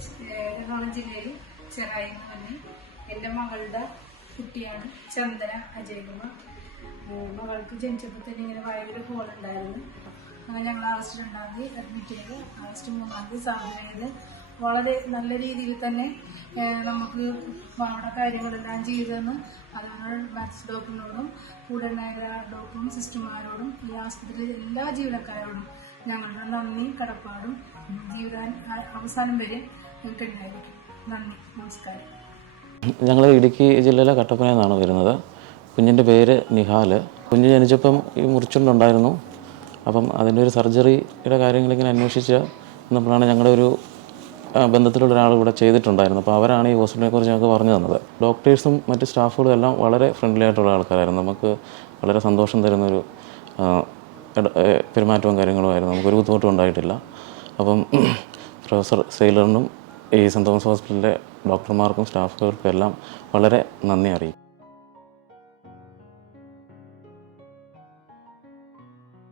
എറണാകുളം ജില്ലയിൽ ചെറായി എന്ന് പറഞ്ഞ് എൻ്റെ മകളുടെ കുട്ടിയാണ് ചന്ദന അജയകുമാർ. മകൾക്ക് ജനിച്ചപ്പോൾ തന്നെ ഇങ്ങനെ ഭയങ്കര ഹോളുണ്ടായിരുന്നു. അങ്ങനെ ഞങ്ങൾ ആഗസ്റ്റ് 2-ാം തീയതി അഡ്മിറ്റ് ചെയ്ത് ആഗസ്റ്റ് 3-ാം തീയതി സർജറി ചെയ്ത് വളരെ നല്ല രീതിയിൽ തന്നെ നമുക്ക് അവിടെ കാര്യങ്ങളെല്ലാം ചെയ്തെന്ന് അതാണ് മാത്സ് ഡോക്ടറിനോടും കൂടെ ഉണ്ടായ ഡോക്ടറും സിസ്റ്റർമാരോടും ഈ ആസ്പത്രിയിലെ എല്ലാ ജീവനക്കാരോടും ഞങ്ങളുടെ നന്ദിയും കടപ്പാടും ജീവിതം അവസാനം വരെ ഞങ്ങൾക്കുണ്ടായിരിക്കും. നന്ദി, നമസ്കാരം. ഞങ്ങൾ ഇടുക്കി ജില്ലയിലെ കട്ടപ്പനയിൽ നിന്നാണ് വരുന്നത്. കുഞ്ഞിൻ്റെ പേര് നിഹാൽ. കുഞ്ഞ് ജനിച്ചപ്പം ഈ മുറിച്ചുകൊണ്ടുണ്ടായിരുന്നു. അപ്പം അതിൻ്റെ ഒരു സർജറിയുടെ കാര്യങ്ങളിങ്ങനെ അന്വേഷിച്ച് നമ്മളാണ് ഞങ്ങളുടെ ഒരു ബന്ധത്തിലുള്ള ഒരാൾ ഇവിടെ ചെയ്തിട്ടുണ്ടായിരുന്നു. അപ്പോൾ അവരാണ് ഈ ഹോസ്പിറ്റലിനെ കുറിച്ച് ഞങ്ങൾക്ക് പറഞ്ഞു തന്നത്. ഡോക്ടേഴ്സും മറ്റ് സ്റ്റാഫുകളും എല്ലാം വളരെ ഫ്രണ്ട്ലി ആയിട്ടുള്ള ആൾക്കാരായിരുന്നു. നമുക്ക് വളരെ സന്തോഷം തരുന്നൊരു പെരുമാറ്റവും കാര്യങ്ങളുമായിരുന്നു. നമുക്കൊരു ബുദ്ധിമുട്ടും ഉണ്ടായിട്ടില്ല. അപ്പം പ്രൊഫസർ സെയിലറിനും ഈ സെൻറ് തോമസ് ഹോസ്പിറ്റലിലെ ഡോക്ടർമാർക്കും സ്റ്റാഫുകൾക്കും എല്ലാം വളരെ നന്ദി അറിയിക്കും.